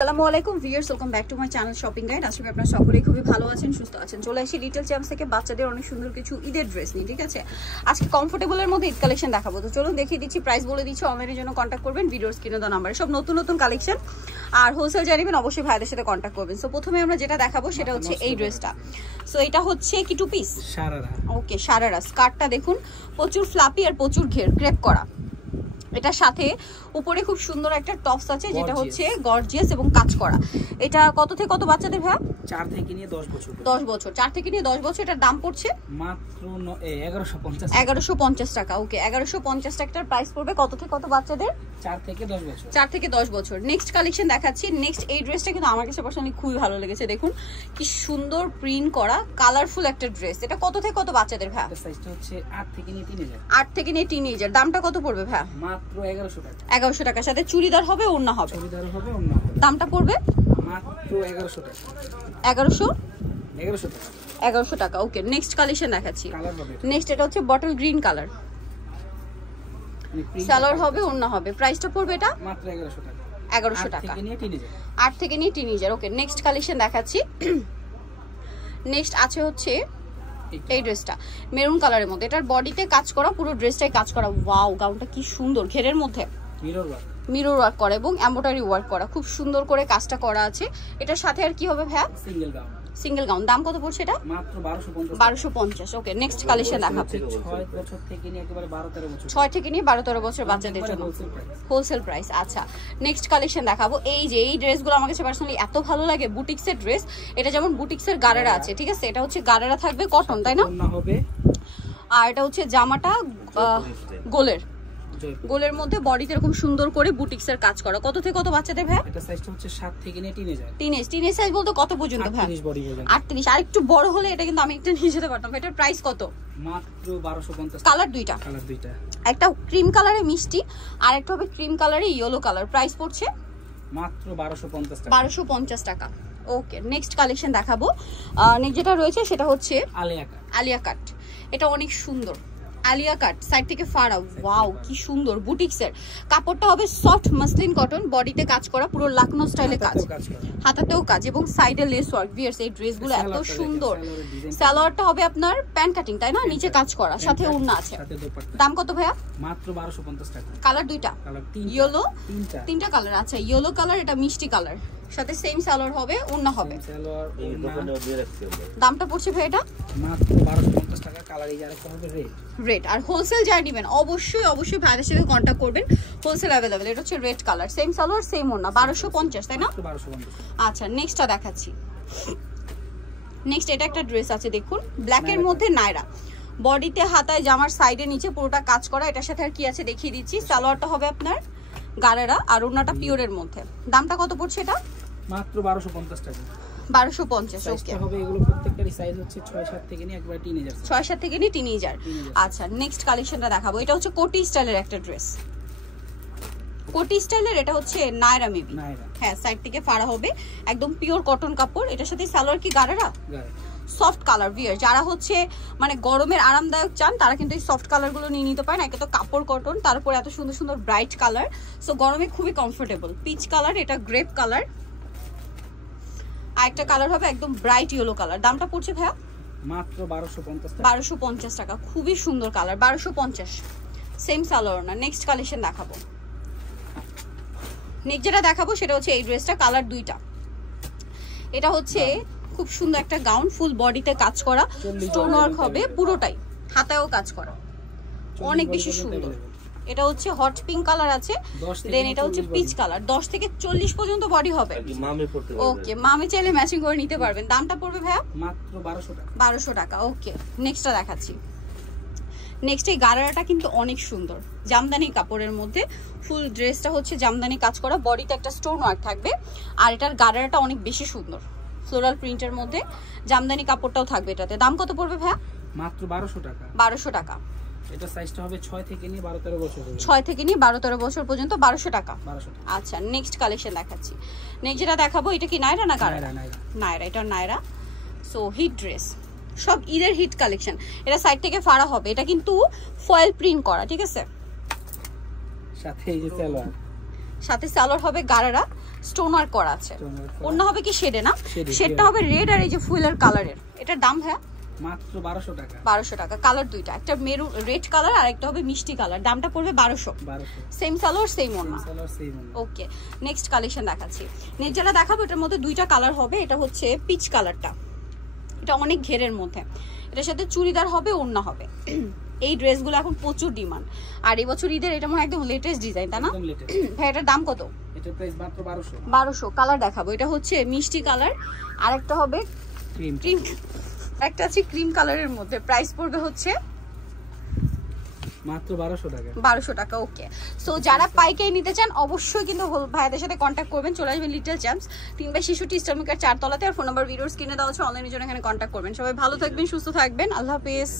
আসসালামু আলাইকুম viewers, welcome back to my channel shopping guide. আশা করি আপনারা সকলেই খুবই ভালো আছেন, সুস্থ আছেন। চলে আসি লিটল চ্যাম্পস থেকে বাচ্চাদের অনেক সুন্দর কিছু ঈদের ড্রেস নিয়ে। ঠিক আছে, আজকে কমফোর্টেবলের মধ্যে ঈদ কালেকশন দেখাবো। তো চলুন দেখিয়ে দিচ্ছি, প্রাইস বলে দিচ্ছি। অনলাইনের জন্য কন্ট্যাক্ট করবেন ভিডিওর স্ক্রিনে দেওয়া নাম্বারে। সব নতুন নতুন কালেকশন, আর হোলসেল জানিবেন অবশ্যই ভাইদের সাথে কন্ট্যাক্ট করবেন। সো প্রথমে আমরা যেটা দেখাবো সেটা হচ্ছে এই ড্রেসটা। সো এটা হচ্ছে কি টু পিস শারারা। ওকে, শারারা। স্কার্টটা দেখুন প্রচুর ফ্লাপি আর প্রচুর ঘের ক্রেপ করা। এটার সাথে উপরে খুব সুন্দর একটা টপস আছে যেটা হচ্ছে গর্জিয়াস এবং কাজ করা। এটা কত থেকে কত বাচ্চাদের ভাই? 4 থেকে নিয়ে 10 বছর। 10 বছর, 4 থেকে নিয়ে 10 বছর। এটার দাম পড়ছে মাত্র 1150। 1150 টাকা। ওকে, 1150 টাকার প্রাইস পড়বে। কত থেকে কত বাচ্চাদের? 4 থেকে 10 বছর। 4 থেকে 10 বছর। নেক্সট কালেকশন দেখাচ্ছি। নেক্সট এই ড্রেসটা কিন্তু আমার কাছে পার্সোনালি খুবই ভালো লেগেছে। দেখুন কি সুন্দর প্রিন্ট করা কালারফুল একটা ড্রেস। এটা কত থেকে কত বাচ্চাদের ভাই? এটা সাইজটা হচ্ছে 8 থেকে নিয়ে 3000। 8 থেকে নিয়ে 3000। দামটা কত পড়বে ভাই? মাত্র 1100 টাকা। 1100 টাকা। সাথে চুড়িদার হবে, ওড়না হবে। চুড়িদার হবে, ওড়না হবে। দামটা পড়বে মাত্র 1100 টাকা। 1100 টাকা। 1100 টাকা। ওকে, নেক্সট কালেকশন দেখাচ্ছি। কালার হবে। নেক্সট এটা হচ্ছে বটল গ্রিন কালার। সালোয়ার হবে, ওড়না হবে। প্রাইসটা পড়বে এটা মাত্র 1100 টাকা। 1100 টাকা। 8 থেকে নিয়ে 3000। 8 থেকে নিয়ে 3000। ওকে, নেক্সট কালেকশন দেখাচ্ছি। নেক্সট আছে হচ্ছে এই ড্রেসটা মেরুন কালারের মধ্যে। এটার বডিতে কাজ করা, পুরো ড্রেসটাই কাজ করা। ওয়াও, গাউনটা কি সুন্দর, ঘেরের মধ্যে মিরর ওয়ার্ক করা এবং এমব্রয়ডারি ওয়ার্ক করা। খুব সুন্দর করে কাজটা করা আছে। এটার সাথে আর কি হবে ভাই? Single gown. দাম কত পড়ছে এটা? মাত্র 1250। 1250। ওকে, নেক্সট কালেকশন দেখাবো। 6 বছর থেকে নিয়ে একেবারে 12-13 বছর। 6 থেকে নিয়ে 12-13 বছর বাচ্চাদের জন্য হোলসেল প্রাইস। আচ্ছা, নেক্সট কালেকশন দেখাবো। এই যে এই ড্রেসগুলো আমার কাছে পার্সোনালি এত ভালো লাগে, বুটিক্সের ড্রেস। এটা যেমন বুটিক্সের গারারা আছে, ঠিক আছে? এটা হচ্ছে গারারা থাকবে কটন, তাই না? হবে। আর এটা হচ্ছে জামাটা গোলের মধ্যে বডিতে এরকম সুন্দর করে বুটিক্সের কাজ করা। কত থেকে কত বাচ্চাদের ভাই? এটা সাইজটা হচ্ছে 7 থেকে নিয়ে 3000। টিনেজ সাইজ বলতে কত পর্যন্ত ভাই? 38 বডি পর্যন্ত। 38। আর একটু বড় হলে এটা কিন্তু আমি একটা নিয়ে যেতে পারতাম। এটার প্রাইস কত? মাত্র 1250। কালার দুইটা। একটা ক্রিম কালারে মিষ্টি আর একটা হবে ক্রিম কালারে ইয়েলো কালার। প্রাইস পড়ছে মাত্র 1250 টাকা। 1250 টাকা। ওকে, নেক্সট কালেকশন দেখাবো। নেক্সট যেটা রয়েছে সেটা হচ্ছে আলিয়া কাট। এটা অনেক সুন্দর আলিয়া কাট, সাইড থেকে ফাড়া। ওয়াও, কি সুন্দর। বুটিক্সের কাপড়টা হবে সফট মাসলিন কটন, বডিতে কাজ করা, পুরো লাকনো স্টাইলে কাজ, হাতাতেও কাজ এবং সাইডে লেস ওয়ার্ক। ভিউয়ার্স, এই ড্রেসগুলো এত সুন্দর। সালোয়ারটা হবে আপনার প্যান্ট কাটিং, তাই না? নিচে কাজ করা, সাথে ওড়না আছে। দাম কত ভাইয়া? মাত্র 1250 টাকা। কালার দুইটা, ইয়েলো তিনটা কালার। আচ্ছা, ইয়েলো কালার, এটা মিষ্টি কালার, সাথে সেম সালোয়ার হবে, ওড়না হবে। দামটা পড়ছে ভাই এটা মাত্র 1250 টাকা। কালার এই আরেকটা হবে রেড। আর হোলসেল যারা নেবেন অবশ্যই ভাইদের সাথে কন্ট্যাক্ট করবেন, হোলসেল अवेलेबल। এটা হচ্ছে red colour, same salwar same ওড়না। 1250, তাই না? 1250। আচ্ছা, নেক্সটটা দেখাচ্ছি। নেক্সট এটা একটা ড্রেস আছে, দেখুন ব্ল্যাকের মধ্যে নায়রা। বডিতে হাতায় জামার সাইডে নিচে পুরোটা কাজ করা। এটার সাথে আর কি আছে দেখিয়ে দিচ্ছি। সালোয়ারটা হবে আপনার গারারা আর ওড়নাটা পিওরের মধ্যে। দামটা কত পড়ছে এটা? মাত্র 1250 টাকা। 1250। ওকে, হবে এগুলো প্রত্যেকটারই সাইজ হচ্ছে 6-7 থেকে নিয়ে একবারে টিনেজার। 6-7 থেকে নিয়ে 3000। আচ্ছা, নেক্সট কালেকশনটা দেখাবো। এটা হচ্ছে কোটি স্টাইলের একটা ড্রেস। কোটি স্টাইলের, এটা হচ্ছে নায়রা মেবি। হ্যাঁ, সাইড থেকে ফাড়া হবে, একদম পিওর কটন কাপড়। এটার সাথে সালোয়ার কি গারারা, সফট কালার। ভিয়ার যারা হচ্ছে মানে গরমের আরামদায়ক চান তারা কিন্তু এই সফট কালারগুলো নিয়ে নিতে পারেন। একে তো কাপড় কটন, তারপরে এত সুন্দর সুন্দর ব্রাইট কালার, সো গরমে খুবই কমফোর্টেবল। পিচ কালার, এটা গ্রেপ কালার, আর একটা কালার হবে একদম ব্রাইট ইয়েলো কালার। দামটা পড়ছে ভাইয়া? মাত্র 1250 টাকা। 1250 টাকা। খুবই সুন্দর কালার, 1250। সেম সালোয়ার না। নেক্সট কালেকশন দেখাবো। নেক্সট যেটা দেখাবো সেটা হচ্ছে এই ড্রেসটা, কালার দুইটা। এটা হচ্ছে খুব সুন্দর একটা গাউন, ফুল বডিতে কাজ করা, স্টোন ওয়ার্ক হবে পুরোটাই, হাতায়ও কাজ করা, অনেক বেশি সুন্দর। এটা হচ্ছে হট পিঙ্ক কালার আছে, দেন এটা হচ্ছে পিচ কালার। 10 থেকে 40 পর্যন্ত বডি হবে। ওকে, মামে চাইলে ম্যাচিং করে নিতে পারবেন। দামটা পড়বে ভাইয়া? মাত্র 1200 টাকা। 1200 টাকা। ওকে, নেক্সটটা দেখাচ্ছি। নেক্সট এই গারারাটা কিন্তু অনেক সুন্দর, জামদানি কাপড়ের মধ্যে। ফুল ড্রেসটা হচ্ছে জামদানি কাজ করা, বডিতে একটা স্টোন ওয়ার্ক থাকবে, আর এটার গারারাটা অনেক বেশি সুন্দর, ফ্লোরাল প্রিন্টের মধ্যে জামদানি কাপড়টাও থাকবে এটাতে। দাম কত পড়বে ভাইয়া? মাত্র 1200 টাকা। 1200 টাকা। এটা সাইজটা হবে 6 থেকে নিয়ে 12-13 বছর। 6 থেকে নিয়ে 12-13 বছর পর্যন্ত 1200 টাকা। আচ্ছা, নেক্সট কালেকশন দেখাচ্ছি। নেক্সট যেটা দেখাবো, এটা কি নায়রা না গারারা? নায়রা। এটা নায়রা। সো হিট ড্রেস, সব ঈদের হিট কালেকশন। এটা সাইড থেকে ফাড়া হবে, এটা কিন্তু ফয়েল প্রিন্ট করা, ঠিক আছে? সাথে এই যে সালোয়ার, সাথে সালোয়ার হবে গারারা স্টোন ওয়ার্ক করা আছে। অন্য হবে কি শেডে না, শেডটা হবে রেড আর এই যে ফুলের কালারের। এটার দাম ভাইয়া মাত্র 1200 টাকা। 1200 টাকা। কালার দুইটা, একটা মেরুন রেড কালার আর একটা হবে মিষ্টি কালার। দামটা পড়বে 1200। সেম সালোয়ার সেম ওড়না। ওকে, নেক্সট কালেকশন দেখাচ্ছি। নেক্সট যেটা দেখাবো এটার মধ্যে দুইটা কালার হবে। এটা হচ্ছে পিচ কালারটা, এটা অনেক ঘেরের মধ্যে। এটার সাথে চুড়িদার হবে, ওড়না হবে। এই ড্রেসগুলো এখন প্রচুর ডিমান্ড, আর এই বছর ঈদের এটা মনে একদম লেটেস্ট ডিজাইন, তাই না ভাই? এটার দাম কত? এটার প্রাইস মাত্র 1200। 1200। কালার দেখাবো, এটা হচ্ছে মিষ্টি কালার আর একটা হবে ক্রিম, একটা আছে ক্রিম কালারের মধ্যে। প্রাইস পড়বে হচ্ছে মাত্র 1200 টাকা। 1200 টাকা। ওকে, সো যারা পাইকারি নিতে চান অবশ্যই কিন্তু ভাইয়াদের সাথে কন্ট্যাক্ট করবেন। চলে আসবেন লিটল চ্যাম্পস 3/66 ইস্টার্ন 4 তলাতে। আর ফোন নাম্বার ভিডিওস কিনে দেওয়া হচ্ছে, অনলাইনের জন্য এখানে কন্ট্যাক্ট করবেন। সবাই ভালো থাকবেন, সুস্থ থাকবেন, আল্লাহ হাফেজ।